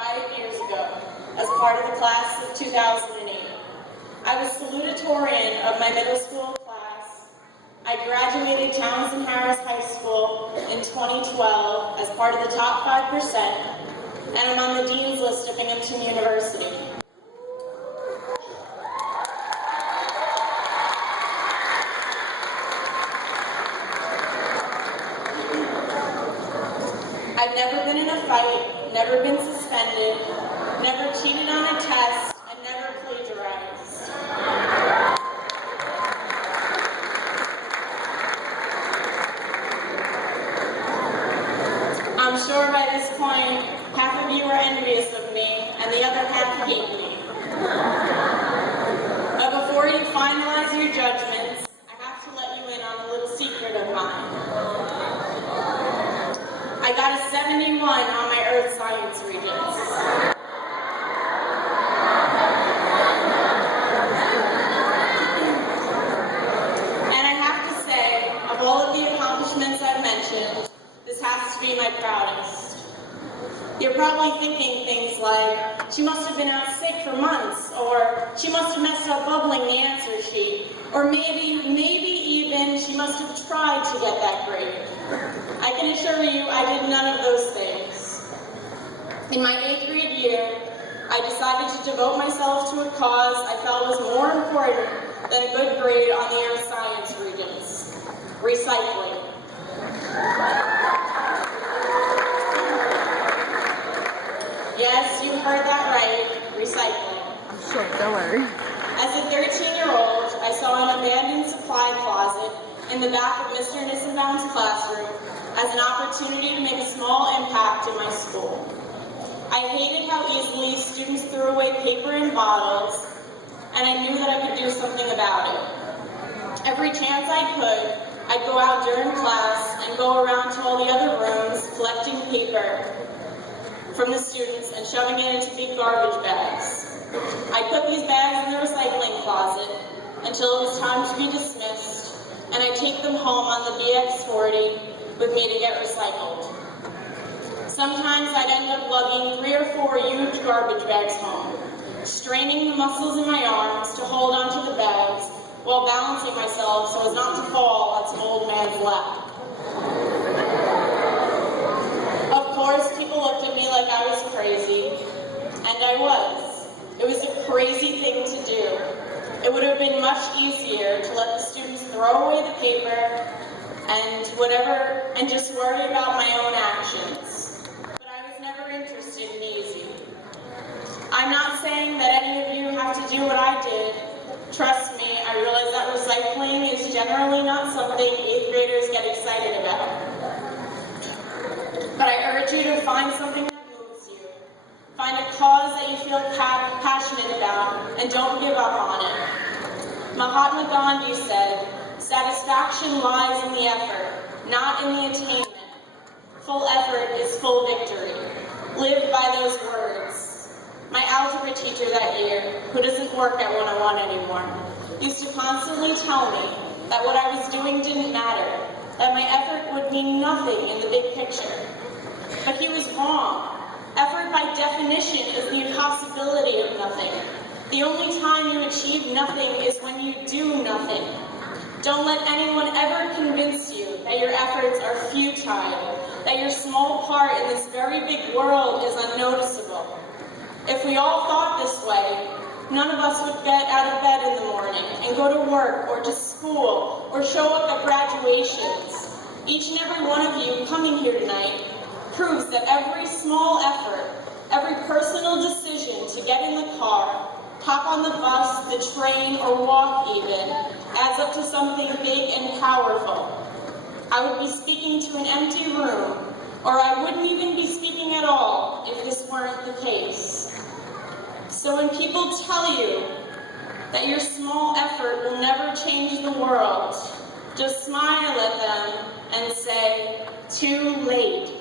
5 years ago as part of the class of 2008. I was salutatorian of my middle school class. I graduated Townsend Harris High School in 2012 as part of the top 5%, and I'm on the dean's list of Binghamton University. I've never been in a fight, never been suspended, never cheated on a test, and never plagiarized. I'm sure by this point, half of you are envious of me, and the other half hate me. But before you finalize your judgments, I have to let you in on a little secret of mine. I got a 71 on my Earth Science Regents. And I have to say, of all of the accomplishments I've mentioned, this has to be my proudest. You're probably thinking things like, she must have been out sick for months, or she must have messed up bubbling the answer sheet, or maybe even she must have tried to get that grade. I can assure you I did none of those things. In my 8th grade year, I decided to devote myself to a cause I felt was more important than a good grade on the Earth Science Regents: recycling. Yes, you heard that right, recycling. I'm sure, don't worry. As a 13-year-old, I saw an abandoned supply closet in the back of Mr. Nissenbaum's classroom as an opportunity to make a small impact in my school. I hated how easily students threw away paper and bottles, and I knew that I could do something about it. Every chance I could, I'd go out during class and go around to all the other rooms collecting paper from the students and shoving it into big garbage bags. I put these bags in the recycling closet until it was time to be dismissed, and I take them home on the BX40 with me to get recycled. Sometimes I'd end up lugging 3 or 4 huge garbage bags home, straining the muscles in my arms to hold onto the bags while balancing myself so as not to fall on some old man's lap. Of course, people looked at me like I was crazy, and I was. It was a crazy thing to do. It would have been much easier to let the students throw away the paper and whatever, and just worry about my own actions. But I was never interested in easy. I'm not saying that any of you have to do what I did. Trust me, I realize that recycling is generally not something 8th graders get excited about. But I urge you to find something that moves you. Find a cause that you feel passionate about, and don't give up on it. Mahatma Gandhi said, "Satisfaction lies in the effort, not in the attainment. Full effort is full victory." Live by those words. My algebra teacher that year, who doesn't work at 101 anymore, used to constantly tell me that what I was doing didn't matter, that my effort would mean nothing in the big picture. But he was wrong. Effort by definition is the impossibility of nothing. The only time you achieve nothing is when you do nothing. Don't let anyone ever convince you that your efforts are futile, that your small part in this very big world is unnoticeable. If we all thought this way, none of us would get out of bed in the morning and go to work or to school or show up at graduations. Each and every one of you coming here tonight proves that every small effort, every personal decision to get in the car, hop on the bus, the train, or walk even, adds up to something big and powerful. I would be speaking to an empty room, or I wouldn't even be speaking at all if this weren't the case. So when people tell you that your small effort will never change the world, just smile at them and say, "Too late."